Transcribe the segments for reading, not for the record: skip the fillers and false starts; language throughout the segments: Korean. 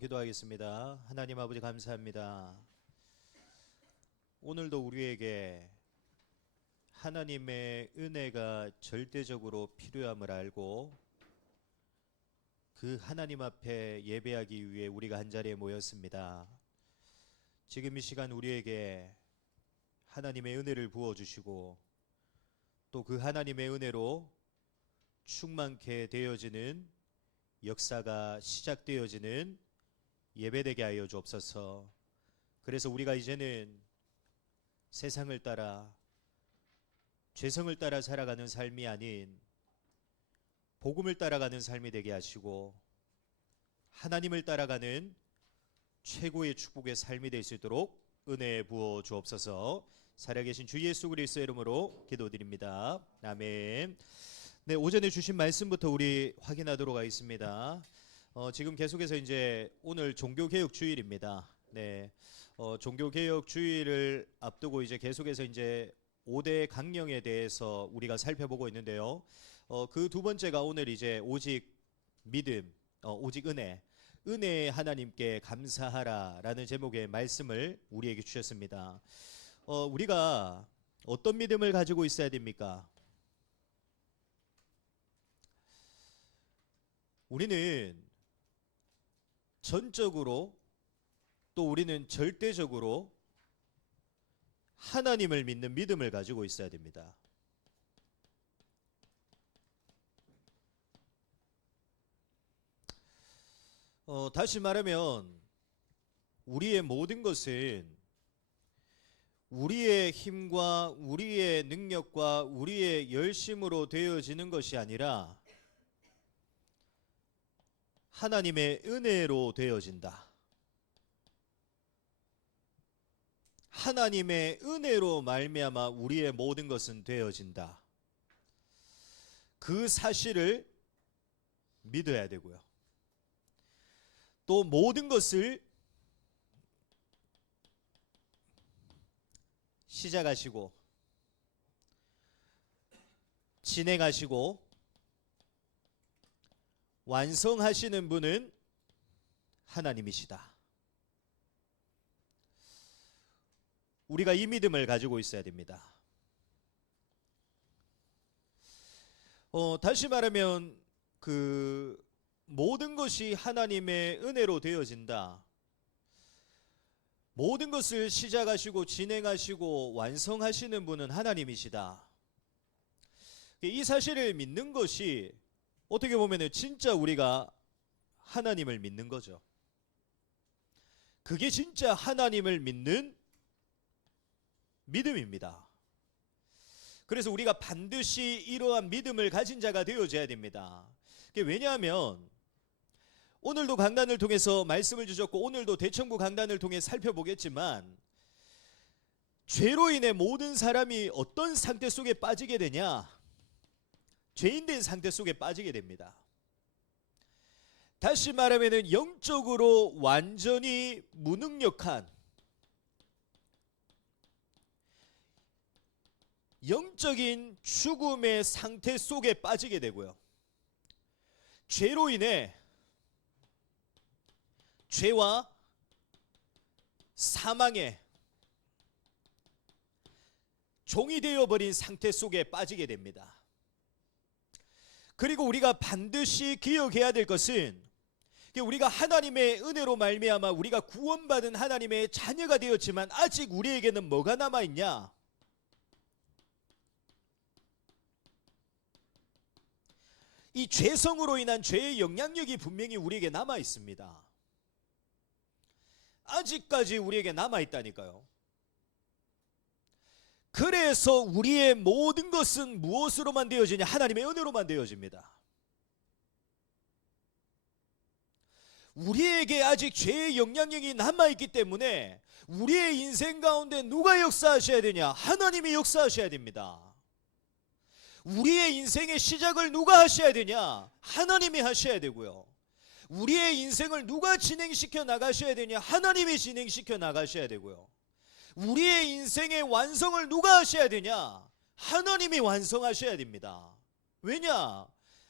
기도하겠습니다. 하나님 아버지 감사합니다. 오늘도 우리에게 하나님의 은혜가 절대적으로 필요함을 알고 그 하나님 앞에 예배하기 위해 우리가 한자리에 모였습니다. 지금 이 시간 우리에게 하나님의 은혜를 부어주시고 또 그 하나님의 은혜로 충만케 되어지는 역사가 시작되어지는 예배되게 하여 주옵소서. 그래서 우리가 이제는 세상을 따라 죄성을 따라 살아가는 삶이 아닌 복음을 따라가는 삶이 되게 하시고 하나님을 따라가는 최고의 축복의 삶이 될 수 있도록 은혜 부어 주옵소서. 살아계신 주 예수 그리스도의 이름으로 기도드립니다. 아멘. 네, 오전에 주신 말씀부터 우리 확인하도록 하겠습니다. 지금 계속해서 이제 오늘 종교개혁 주일입니다. 네, 종교개혁 주일을 앞두고 이제 계속해서 이제 5대 강령에 대해서 우리가 살펴보고 있는데요. 그 두 번째가 오늘 이제 오직 믿음, 오직 은혜에 하나님께 감사하라라는 제목의 말씀을 우리에게 주셨습니다. 우리가 어떤 믿음을 가지고 있어야 됩니까? 우리는 전적으로 또 우리는 절대적으로 하나님을 믿는 믿음을 가지고 있어야 됩니다. 다시 말하면 우리의 모든 것은 우리의 힘과 우리의 능력과 우리의 열심으로 되어지는 것이 아니라 하나님의 은혜로 되어진다. 하나님의 은혜로 말미암아 우리의 모든 것은 되어진다. 그 사실을 믿어야 되고요. 또 모든 것을 시작하시고 진행하시고 완성하시는 분은 하나님이시다. 우리가 이 믿음을 가지고 있어야 됩니다. 다시 말하면 그 모든 것이 하나님의 은혜로 되어진다. 모든 것을 시작하시고 진행하시고 완성하시는 분은 하나님이시다. 이 사실을 믿는 것이 어떻게 보면 진짜 우리가 하나님을 믿는 거죠. 그게 진짜 하나님을 믿는 믿음입니다. 그래서 우리가 반드시 이러한 믿음을 가진 자가 되어져야 됩니다. 왜냐하면 오늘도 강단을 통해서 말씀을 주셨고 오늘도 대청구 강단을 통해 살펴보겠지만 죄로 인해 모든 사람이 어떤 상태 속에 빠지게 되냐? 죄인된 상태 속에 빠지게 됩니다. 다시 말하면 영적으로 완전히 무능력한 영적인 죽음의 상태 속에 빠지게 되고요. 죄로 인해 죄와 사망의 종이 되어버린 상태 속에 빠지게 됩니다. 그리고 우리가 반드시 기억해야 될 것은 우리가 하나님의 은혜로 말미암아 우리가 구원받은 하나님의 자녀가 되었지만 아직 우리에게는 뭐가 남아있냐? 이 죄성으로 인한 죄의 영향력이 분명히 우리에게 남아있습니다. 아직까지 우리에게 남아있다니까요. 그래서 우리의 모든 것은 무엇으로만 되어지냐? 하나님의 은혜로만 되어집니다. 우리에게 아직 죄의 영향력이 남아있기 때문에 우리의 인생 가운데 누가 역사하셔야 되냐? 하나님이 역사하셔야 됩니다. 우리의 인생의 시작을 누가 하셔야 되냐? 하나님이 하셔야 되고요. 우리의 인생을 누가 진행시켜 나가셔야 되냐? 하나님이 진행시켜 나가셔야 되고요. 우리의 인생의 완성을 누가 하셔야 되냐? 하나님이 완성하셔야 됩니다. 왜냐?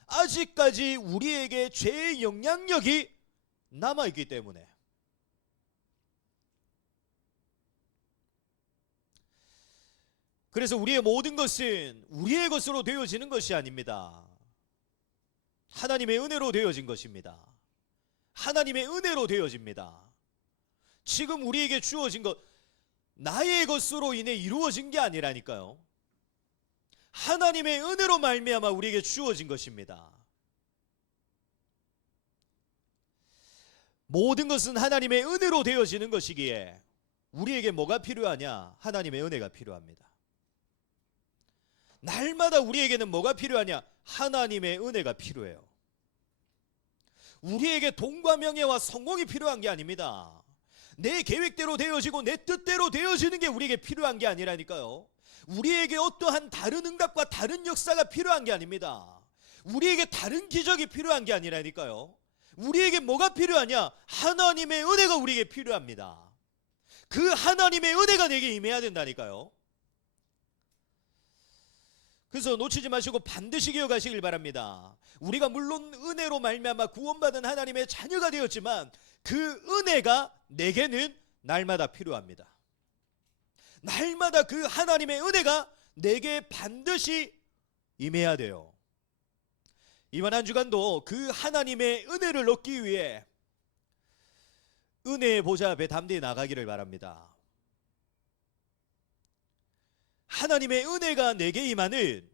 아직까지 우리에게 죄의 영향력이 남아있기 때문에. 그래서 우리의 모든 것은 우리의 것으로 되어지는 것이 아닙니다. 하나님의 은혜로 되어진 것입니다. 하나님의 은혜로 되어집니다. 지금 우리에게 주어진 것, 나의 것으로 인해 이루어진 게 아니라니까요. 하나님의 은혜로 말미암아 우리에게 주어진 것입니다. 모든 것은 하나님의 은혜로 되어지는 것이기에 우리에게 뭐가 필요하냐? 하나님의 은혜가 필요합니다. 날마다 우리에게는 뭐가 필요하냐? 하나님의 은혜가 필요해요. 우리에게 돈과 명예와 성공이 필요한 게 아닙니다. 내 계획대로 되어지고 내 뜻대로 되어지는 게 우리에게 필요한 게 아니라니까요. 우리에게 어떠한 다른 응답과 다른 역사가 필요한 게 아닙니다. 우리에게 다른 기적이 필요한 게 아니라니까요. 우리에게 뭐가 필요하냐? 하나님의 은혜가 우리에게 필요합니다. 그 하나님의 은혜가 내게 임해야 된다니까요. 그래서 놓치지 마시고 반드시 기억하시길 바랍니다. 우리가 물론 은혜로 말미암아 구원받은 하나님의 자녀가 되었지만 그 은혜가 내게는 날마다 필요합니다. 날마다 그 하나님의 은혜가 내게 반드시 임해야 돼요. 이번 한 주간도 그 하나님의 은혜를 얻기 위해 은혜의 보좌 앞에 담대히 나가기를 바랍니다. 하나님의 은혜가 내게 임하는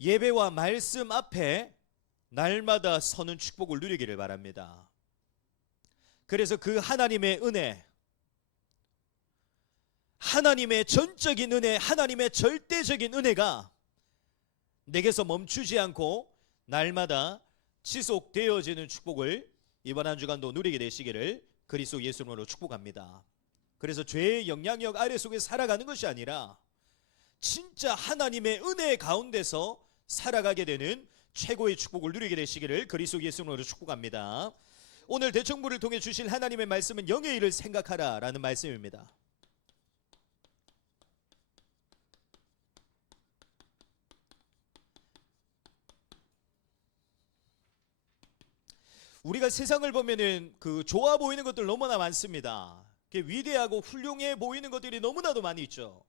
예배와 말씀 앞에 날마다 서는 축복을 누리기를 바랍니다. 그래서 그 하나님의 은혜, 하나님의 전적인 은혜, 하나님의 절대적인 은혜가 내게서 멈추지 않고 날마다 지속되어지는 축복을 이번 한 주간도 누리게 되시기를 그리스도 예수님으로 축복합니다. 그래서 죄의 영향력 아래 속에 살아가는 것이 아니라 진짜 하나님의 은혜 가운데서 살아가게 되는 최고의 축복을 누리게 되시기를 그리스도 예수님으로 축복합니다. 오늘 대청부를 통해 주실 하나님의 말씀은 영의 일을 생각하라 라는 말씀입니다. 우리가 세상을 보면은 그 좋아 보이는 것들 너무나 많습니다. 위대하고 훌륭해 보이는 것들이 너무나도 많이 있죠.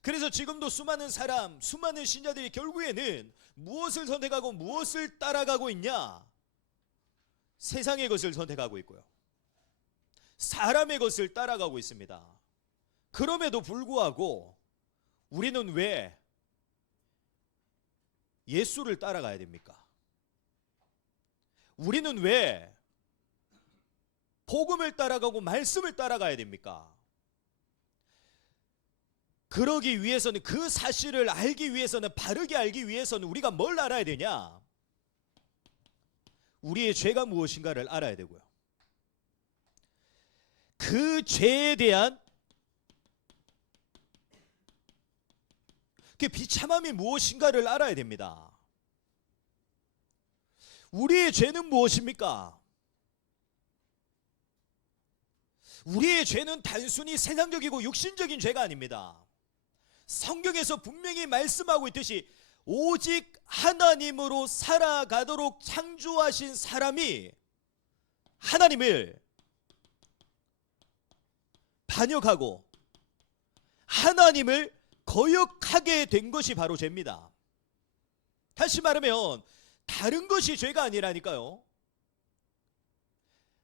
그래서 지금도 수많은 사람, 수많은 신자들이 결국에는 무엇을 선택하고 무엇을 따라가고 있냐? 세상의 것을 선택하고 있고요. 사람의 것을 따라가고 있습니다. 그럼에도 불구하고 우리는 왜 예수를 따라가야 됩니까? 우리는 왜 복음을 따라가고 말씀을 따라가야 됩니까? 그러기 위해서는, 그 사실을 알기 위해서는, 바르게 알기 위해서는 우리가 뭘 알아야 되냐? 우리의 죄가 무엇인가를 알아야 되고요. 그 죄에 대한 그 비참함이 무엇인가를 알아야 됩니다. 우리의 죄는 무엇입니까? 우리의 죄는 단순히 세상적이고 육신적인 죄가 아닙니다. 성경에서 분명히 말씀하고 있듯이 오직 하나님으로 살아가도록 창조하신 사람이 하나님을 반역하고 하나님을 거역하게 된 것이 바로 죄입니다. 다시 말하면 다른 것이 죄가 아니라니까요.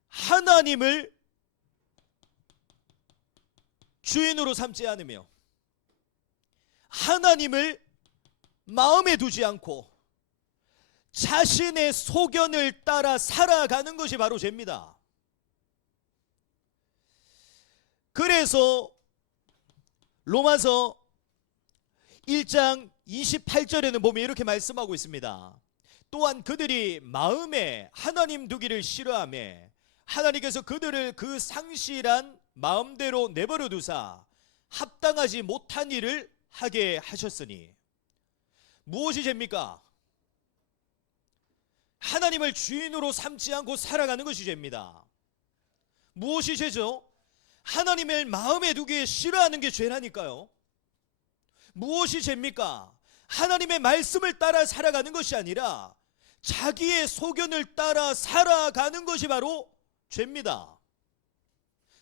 하나님을 주인으로 삼지 않으며 하나님을 마음에 두지 않고 자신의 소견을 따라 살아가는 것이 바로 죄입니다. 그래서 로마서 1장 28절에는 보면 이렇게 말씀하고 있습니다. 또한 그들이 마음에 하나님 두기를 싫어하며 하나님께서 그들을 그 상실한 마음대로 내버려 두사 합당하지 못한 일을 하게 하셨으니. 무엇이 죄입니까? 하나님을 주인으로 삼지 않고 살아가는 것이 죄입니다. 무엇이 죄죠? 하나님을 마음에 두기 싫어하는 게 죄라니까요. 무엇이 죄입니까? 하나님의 말씀을 따라 살아가는 것이 아니라 자기의 소견을 따라 살아가는 것이 바로 죄입니다.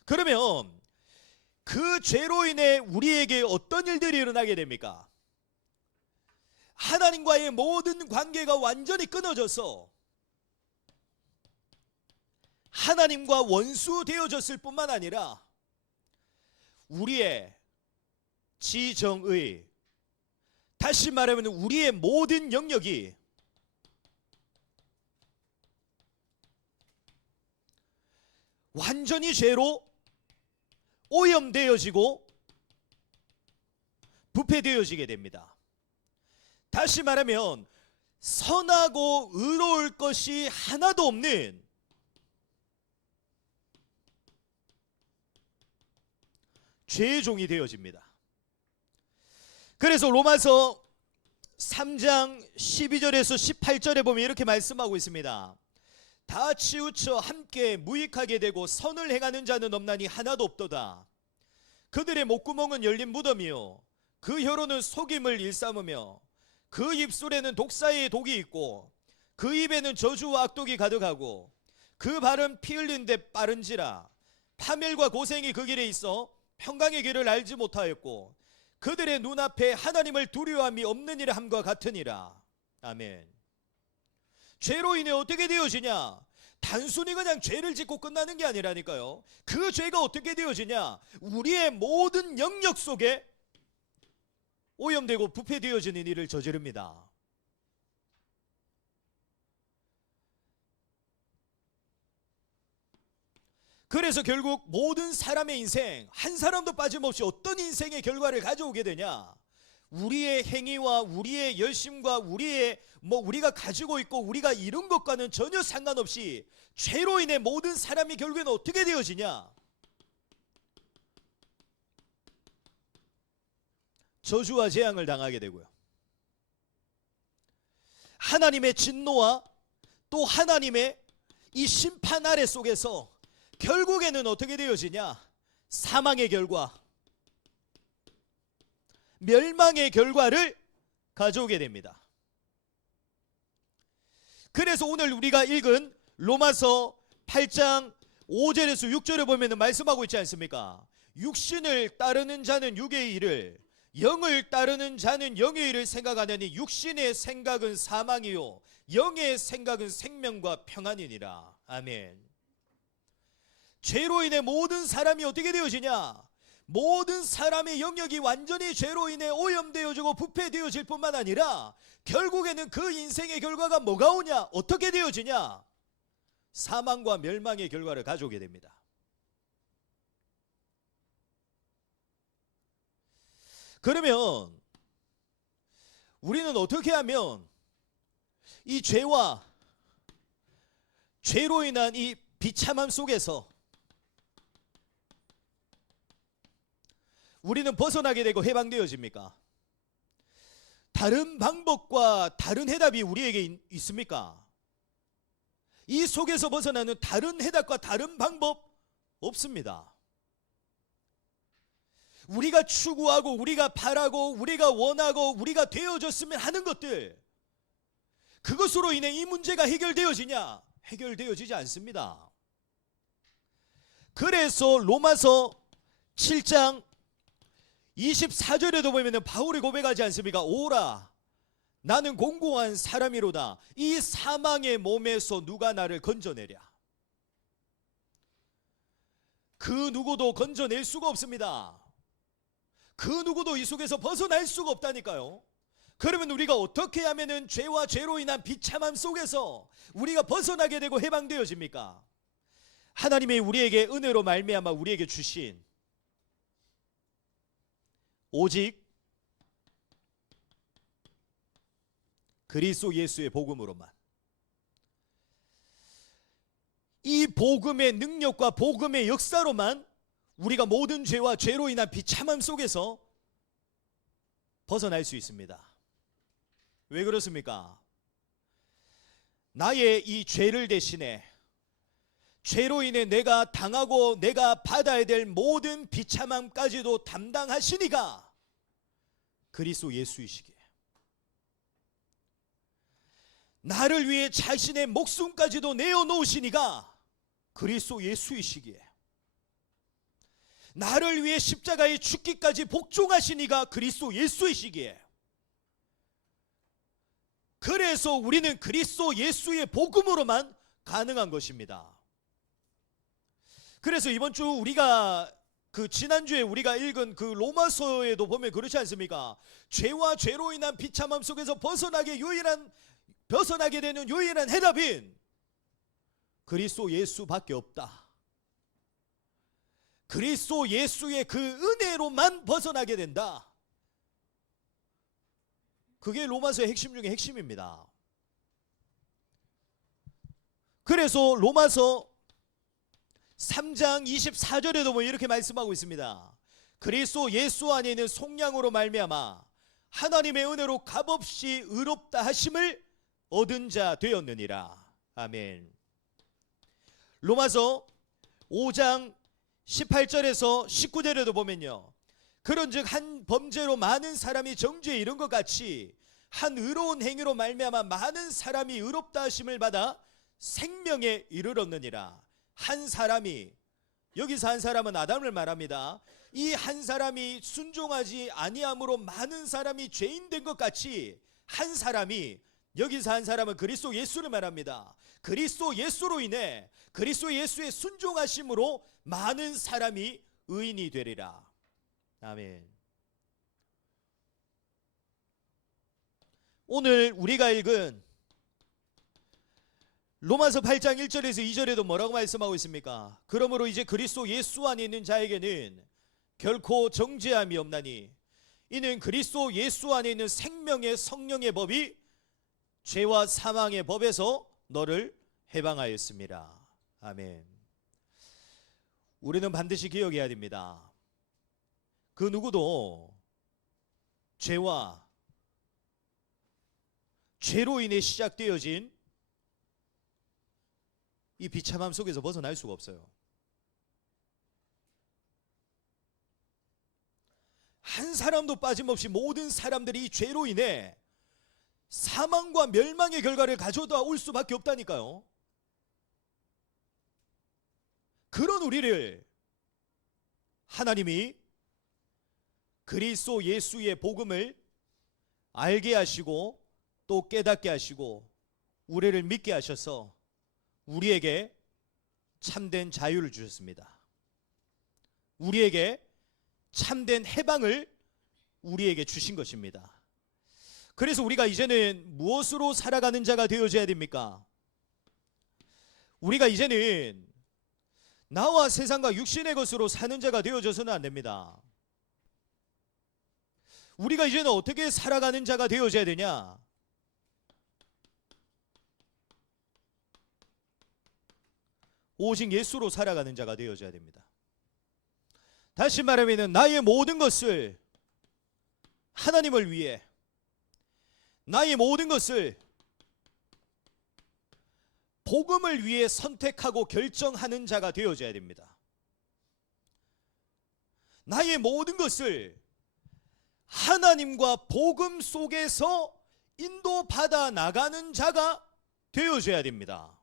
그러면 그 죄로 인해 우리에게 어떤 일들이 일어나게 됩니까? 하나님과의 모든 관계가 완전히 끊어져서 하나님과 원수 되어졌을 뿐만 아니라 우리의 지정의, 다시 말하면 우리의 모든 영역이 완전히 죄로 오염되어지고 부패되어지게 됩니다. 다시 말하면 선하고 의로울 것이 하나도 없는 죄의 종이 되어집니다. 그래서 로마서 3장 12절에서 18절에 보면 이렇게 말씀하고 있습니다. 다 치우쳐 함께 무익하게 되고 선을 행하는 자는 없나니 하나도 없도다. 그들의 목구멍은 열린 무덤이요 그 혀로는 속임을 일삼으며 그 입술에는 독사의 독이 있고 그 입에는 저주와 악독이 가득하고 그 발은 피 흘린 데 빠른지라. 파멸과 고생이 그 길에 있어 평강의 길을 알지 못하였고 그들의 눈앞에 하나님을 두려워함이 없는 일 함과 같으니라. 아멘. 죄로 인해 어떻게 되어지냐? 단순히 그냥 죄를 짓고 끝나는 게 아니라니까요. 그 죄가 어떻게 되어지냐? 우리의 모든 영역 속에 오염되고 부패되어지는 일을 저지릅니다. 그래서 결국 모든 사람의 인생, 한 사람도 빠짐없이 어떤 인생의 결과를 가져오게 되냐? 우리의 행위와 우리의 열심과 우리가 가지고 있고 우리가 이룬 것과는 전혀 상관없이 죄로 인해 모든 사람이 결국에는 어떻게 되어지냐? 저주와 재앙을 당하게 되고요. 하나님의 진노와 또 하나님의 이 심판 아래 속에서 결국에는 어떻게 되어지냐? 사망의 결과, 멸망의 결과를 가져오게 됩니다. 그래서 오늘 우리가 읽은 로마서 8장 5절에서 6절에 보면 말씀하고 있지 않습니까? 육신을 따르는 자는 육의 일을, 영을 따르는 자는 영의 일을 생각하느니 육신의 생각은 사망이요 영의 생각은 생명과 평안이니라. 아멘. 죄로 인해 모든 사람이 어떻게 되어지냐? 모든 사람의 영역이 완전히 죄로 인해 오염되어지고 부패되어질 뿐만 아니라 결국에는 그 인생의 결과가 뭐가 오냐? 어떻게 되어지냐? 사망과 멸망의 결과를 가져오게 됩니다. 그러면 우리는 어떻게 하면 이 죄와 죄로 인한 이 비참함 속에서 우리는 벗어나게 되고 해방되어집니까? 다른 방법과 다른 해답이 우리에게 있습니까? 이 속에서 벗어나는 다른 해답과 다른 방법 없습니다. 우리가 추구하고 우리가 바라고 우리가 원하고 우리가 되어졌으면 하는 것들, 그것으로 인해 이 문제가 해결되어지냐? 해결되어지지 않습니다. 그래서 로마서 7장 24절에도 보면 바울이 고백하지 않습니까? 오라 나는 공고한 사람이로다. 이 사망의 몸에서 누가 나를 건져내랴. 그 누구도 건져낼 수가 없습니다. 그 누구도 이 속에서 벗어날 수가 없다니까요. 그러면 우리가 어떻게 하면은 죄와 죄로 인한 비참함 속에서 우리가 벗어나게 되고 해방되어집니까? 하나님이 우리에게 은혜로 말미암아 우리에게 주신 오직 그리스도 예수의 복음으로만, 이 복음의 능력과 복음의 역사로만 우리가 모든 죄와 죄로 인한 비참함 속에서 벗어날 수 있습니다. 왜 그렇습니까? 나의 이 죄를 대신해 죄로 인해 내가 당하고 내가 받아야 될 모든 비참함까지도 담당하시니가 그리스도 예수이시기에 나를 위해 자신의 목숨까지도 내어놓으시니가 그리스도 예수이시기에, 나를 위해 십자가에 죽기까지 복종하시니가 그리스도 예수이시기에, 그래서 우리는 그리스도 예수의 복음으로만 가능한 것입니다. 그래서 이번 주 우리가 지난주에 우리가 읽은 로마서에도 보면 그렇지 않습니까? 죄와 죄로 인한 비참함 속에서 벗어나게 되는 유일한 해답인 그리스도 예수밖에 없다. 그리스도 예수의 그 은혜로만 벗어나게 된다. 그게 로마서의 핵심 중에 핵심입니다. 그래서 로마서 3장 24절에도 뭐 이렇게 말씀하고 있습니다. 그리스도 예수 안에 있는 속량으로 말미암아 하나님의 은혜로 값없이 의롭다 하심을 얻은 자 되었느니라. 아멘. 로마서 5장 18절에서 19절에도 보면요, 그런즉 한 범죄로 많은 사람이 정죄에 이른 것 같이 한 의로운 행위로 말미암아 많은 사람이 의롭다 하심을 받아 생명에 이르렀느니라. 한 사람이, 여기서 한 사람은 아담을 말합니다. 이 한 사람이 순종하지 아니함으로 많은 사람이 죄인 된 것 같이 한 사람이, 여기서 한 사람은 그리스도 예수를 말합니다. 그리스도 예수로 인해 그리스도 예수의 순종하심으로 많은 사람이 의인이 되리라. 아멘. 오늘 우리가 읽은 로마서 8장 1절에서 2절에도 뭐라고 말씀하고 있습니까? 그러므로 이제 그리스도 예수 안에 있는 자에게는 결코 정죄함이 없나니 이는 그리스도 예수 안에 있는 생명의 성령의 법이 죄와 사망의 법에서 너를 해방하였습니다. 아멘. 우리는 반드시 기억해야 됩니다. 그 누구도 죄와 죄로 인해 시작되어진 이 비참함 속에서 벗어날 수가 없어요. 한 사람도 빠짐없이 모든 사람들이 이 죄로 인해 사망과 멸망의 결과를 가져다 올 수밖에 없다니까요. 그런 우리를 하나님이 그리스도 예수의 복음을 알게 하시고 또 깨닫게 하시고 우리를 믿게 하셔서 우리에게 참된 자유를 주셨습니다. 우리에게 참된 해방을 우리에게 주신 것입니다. 그래서 우리가 이제는 무엇으로 살아가는 자가 되어져야 됩니까? 우리가 이제는 나와 세상과 육신의 것으로 사는 자가 되어져서는 안 됩니다. 우리가 이제는 어떻게 살아가는 자가 되어져야 되냐? 오직 예수로 살아가는 자가 되어져야 됩니다. 다시 말하면 나의 모든 것을 하나님을 위해, 나의 모든 것을 복음을 위해 선택하고 결정하는 자가 되어져야 됩니다. 나의 모든 것을 하나님과 복음 속에서 인도받아 나가는 자가 되어져야 됩니다.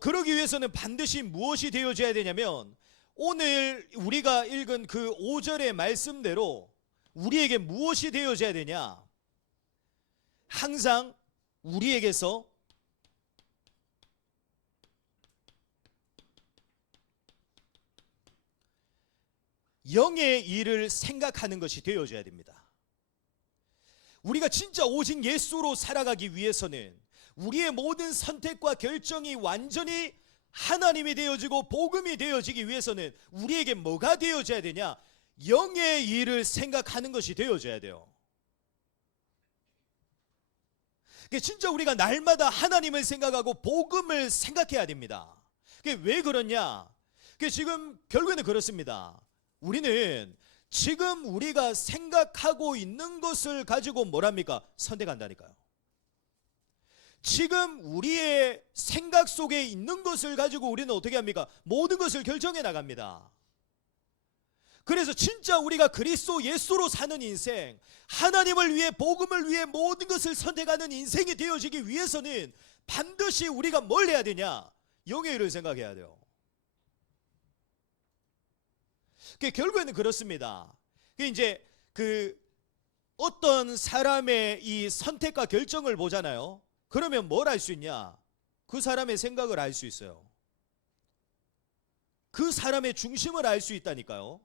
그러기 위해서는 반드시 무엇이 되어져야 되냐면 오늘 우리가 읽은 그 5절의 말씀대로 우리에게 무엇이 되어져야 되냐? 항상 우리에게서 영의 일을 생각하는 것이 되어져야 됩니다. 우리가 진짜 오직 예수로 살아가기 위해서는 우리의 모든 선택과 결정이 완전히 하나님이 되어지고 복음이 되어지기 위해서는 우리에게 뭐가 되어져야 되냐? 영의 일을 생각하는 것이 되어져야 돼요. 진짜 우리가 날마다 하나님을 생각하고 복음을 생각해야 됩니다. 왜 그러냐? 지금 결국에는 그렇습니다. 우리는 지금 우리가 생각하고 있는 것을 가지고 뭐랍니까? 선택한다니까요. 지금 우리의 생각 속에 있는 것을 가지고 우리는 어떻게 합니까? 모든 것을 결정해 나갑니다. 그래서 진짜 우리가 그리스도 예수로 사는 인생, 하나님을 위해 복음을 위해 모든 것을 선택하는 인생이 되어지기 위해서는 반드시 우리가 뭘 해야 되냐? 영의 일을 생각해야 돼요. 결국에는 그렇습니다. 이제 어떤 사람의 이 선택과 결정을 보잖아요. 그러면 뭘 알 수 있냐? 그 사람의 생각을 알 수 있어요. 그 사람의 중심을 알 수 있다니까요.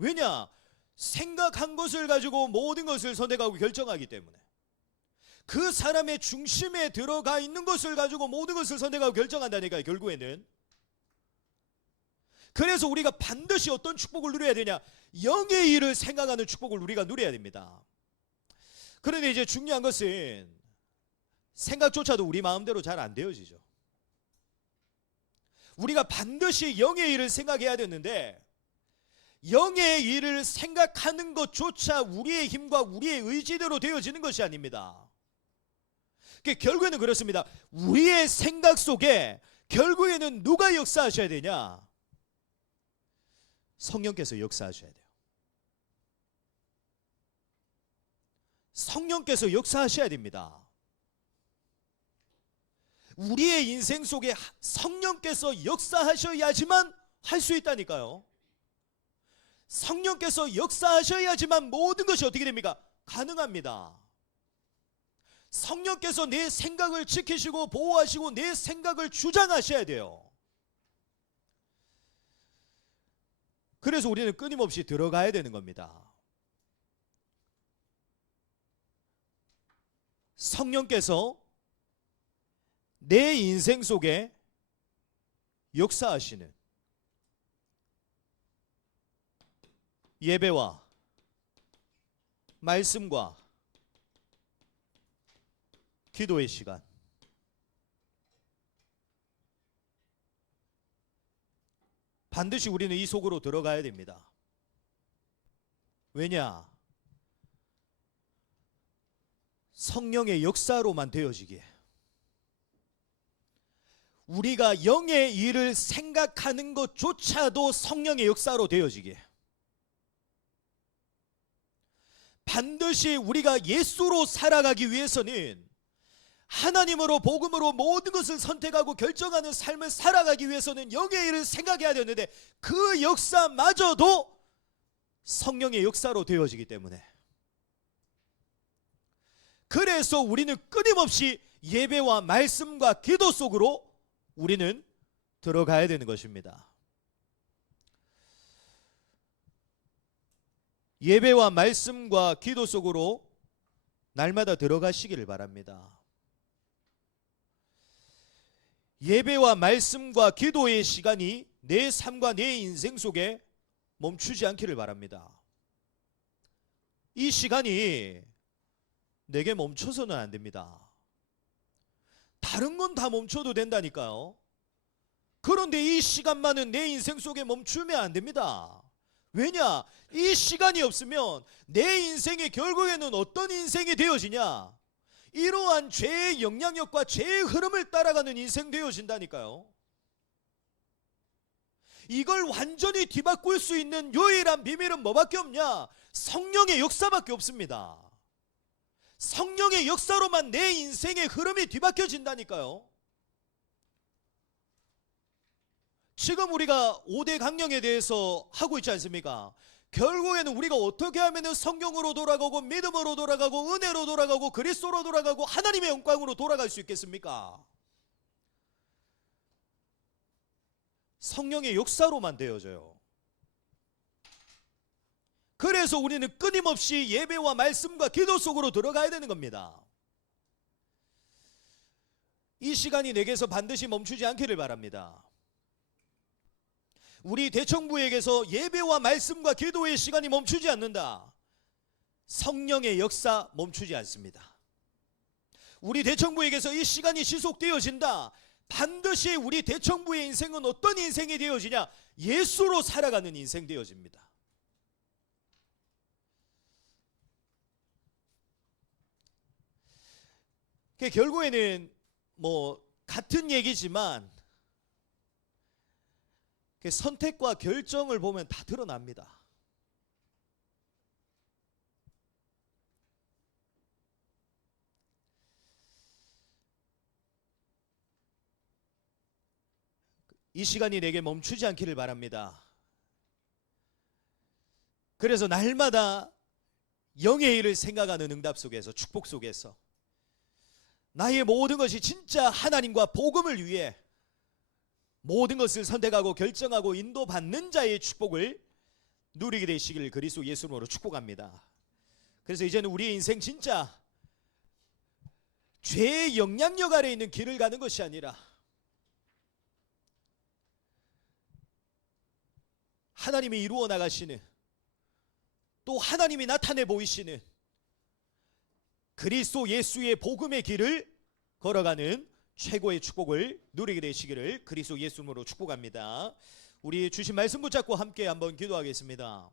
왜냐? 생각한 것을 가지고 모든 것을 선택하고 결정하기 때문에. 그 사람의 중심에 들어가 있는 것을 가지고 모든 것을 선택하고 결정한다니까요, 결국에는. 그래서 우리가 반드시 어떤 축복을 누려야 되냐? 영의 일을 생각하는 축복을 우리가 누려야 됩니다. 그런데 이제 중요한 것은 생각조차도 우리 마음대로 잘 안 되어지죠. 우리가 반드시 영의 일을 생각해야 되는데, 영의 일을 생각하는 것조차 우리의 힘과 우리의 의지대로 되어지는 것이 아닙니다. 결국에는 그렇습니다. 우리의 생각 속에 결국에는 누가 역사하셔야 되냐? 성령께서 역사하셔야 돼요. 성령께서 역사하셔야 됩니다. 우리의 인생 속에 성령께서 역사하셔야지만 할 수 있다니까요. 성령께서 역사하셔야지만 모든 것이 어떻게 됩니까? 가능합니다. 성령께서 내 생각을 지키시고 보호하시고 내 생각을 주장하셔야 돼요. 그래서 우리는 끊임없이 들어가야 되는 겁니다. 성령께서 내 인생 속에 역사하시는 예배와 말씀과 기도의 시간, 반드시 우리는 이 속으로 들어가야 됩니다. 왜냐? 성령의 역사로만 되어지기에, 우리가 영의 일을 생각하는 것조차도 성령의 역사로 되어지기에, 반드시 우리가 예수로 살아가기 위해서는, 하나님으로 복음으로 모든 것을 선택하고 결정하는 삶을 살아가기 위해서는 영의 일을 생각해야 되는데, 그 역사마저도 성령의 역사로 되어지기 때문에, 그래서 우리는 끊임없이 예배와 말씀과 기도 속으로 우리는 들어가야 되는 것입니다. 예배와 말씀과 기도 속으로 날마다 들어가시기를 바랍니다. 예배와 말씀과 기도의 시간이 내 삶과 내 인생 속에 멈추지 않기를 바랍니다. 이 시간이 내게 멈춰서는 안 됩니다. 다른 건 다 멈춰도 된다니까요. 그런데 이 시간만은 내 인생 속에 멈추면 안 됩니다. 왜냐? 이 시간이 없으면 내 인생이 결국에는 어떤 인생이 되어지냐? 이러한 죄의 영향력과 죄의 흐름을 따라가는 인생 되어진다니까요. 이걸 완전히 뒤바꿀 수 있는 유일한 비밀은 뭐밖에 없냐? 성령의 역사밖에 없습니다. 성령의 역사로만 내 인생의 흐름이 뒤바뀌어진다니까요. 지금 우리가 5대 강령에 대해서 하고 있지 않습니까? 결국에는 우리가 어떻게 하면 성경으로 돌아가고 믿음으로 돌아가고 은혜로 돌아가고 그리스도로 돌아가고 하나님의 영광으로 돌아갈 수 있겠습니까? 성령의 역사로만 되어져요. 그래서 우리는 끊임없이 예배와 말씀과 기도 속으로 들어가야 되는 겁니다. 이 시간이 내게서 반드시 멈추지 않기를 바랍니다. 우리 대청부에게서 예배와 말씀과 기도의 시간이 멈추지 않는다. 성령의 역사 멈추지 않습니다. 우리 대청부에게서 이 시간이 지속되어진다. 반드시 우리 대청부의 인생은 어떤 인생이 되어지냐? 예수로 살아가는 인생 되어집니다. 결국에는 같은 얘기지만 선택과 결정을 보면 다 드러납니다. 이 시간이 내게 멈추지 않기를 바랍니다. 그래서 날마다 영의 일을 생각하는 응답 속에서, 축복 속에서 나의 모든 것이 진짜 하나님과 복음을 위해 모든 것을 선택하고 결정하고 인도받는 자의 축복을 누리게 되시기를 그리스도 예수님으로 축복합니다. 그래서 이제는 우리의 인생 진짜 죄의 영향력 아래 있는 길을 가는 것이 아니라 하나님이 이루어 나가시는, 또 하나님이 나타내 보이시는 그리스도 예수의 복음의 길을 걸어가는 최고의 축복을 누리게 되시기를 그리스도 예수님으로 축복합니다. 우리 주신 말씀 붙잡고 함께 한번 기도하겠습니다.